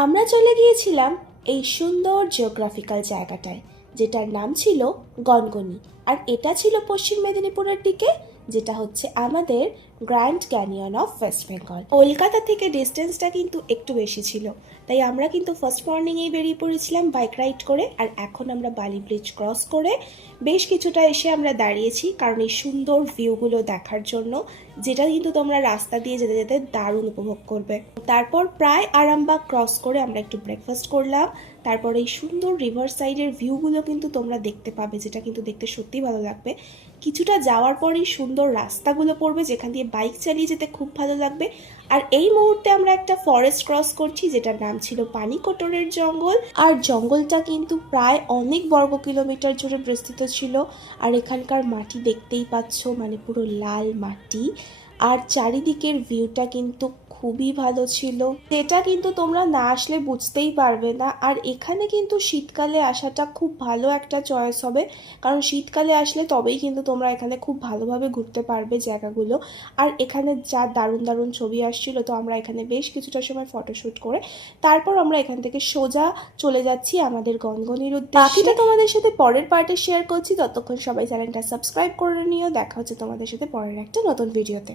আমরা চলে গিয়েছিলাম এই সুন্দর জিওগ্রাফিক্যাল জায়গাটায়, যেটার নাম ছিল গনগনি। আর এটা ছিল পশ্চিম মেদিনীপুরের দিকে, যেটা হচ্ছে আমাদের grand canyon of West Bengal. Kolkata থেকে ডিস্টেন্সটা কিন্তু একটু বেশি ছিল, তাই আমরা কিন্তু ফার্স্ট মর্নিংয়েই বেরিয়ে পড়েছিলাম বাইক রাইড করে। আর এখন আমরা বালি ব্রিজ ক্রস করে বেশ কিছুটা এসে আমরা দাঁড়িয়েছি, কারণ এই সুন্দর ভিউগুলো দেখার জন্য, যেটা কিন্তু তোমরা রাস্তা দিয়ে যেতে যেতে দারুণ উপভোগ করবে। তারপর প্রায় আরামবাগ ক্রস করে আমরা একটু ব্রেকফাস্ট করলাম। তারপর এই সুন্দর রিভার সাইডের ভিউগুলো কিন্তু তোমরা দেখতে পাবে, যেটা কিন্তু দেখতে সত্যিই ভালো লাগবে। কিছুটা যাওয়ার পরেই সুন্দর রাস্তাগুলো পড়বে, যেখান দিয়ে বাইক চালিয়ে যেতে খুব ভালো লাগবে। আর এই মুহূর্তে আমরা একটা ফরেস্ট ক্রস করছি, যেটার নাম ছিল পানিকোটরের জঙ্গল। আর জঙ্গলটা কিন্তু প্রায় অনেক বর্গ কিলোমিটার জুড়ে বিস্তৃত ছিল। আর এখানকার মাটি দেখতেই পাচ্ছ, মানে পুরো লাল মাটি। আর চারিদিকের ভিউটা কিন্তু খুবই ভালো ছিল, যেটা কিন্তু তোমরা না আসলে বুঝতেই পারবে না। আর এখানে কিন্তু শীতকালে আসাটা খুব ভালো একটা চয়েস হবে, কারণ শীতকালে আসলে তবেই কিন্তু তোমরা এখানে খুব ভালোভাবে ঘুরতে পারবে জায়গাগুলো। আর এখানে যা দারুণ দারুণ ছবি আসছিল, তো আমরা এখানে বেশ কিছুটা সময় ফটোশ্যুট করে তারপর আমরা এখান থেকে সোজা চলে যাচ্ছি আমাদের গনগনির উদ্দেশ্যে। বাকিটা তোমাদের সাথে পরের পার্টে শেয়ার করছি। ততক্ষণ সবাই চ্যানেলটা সাবস্ক্রাইব করে নিও। দেখা হচ্ছে তোমাদের সাথে পরের একটা নতুন ভিডিওতে।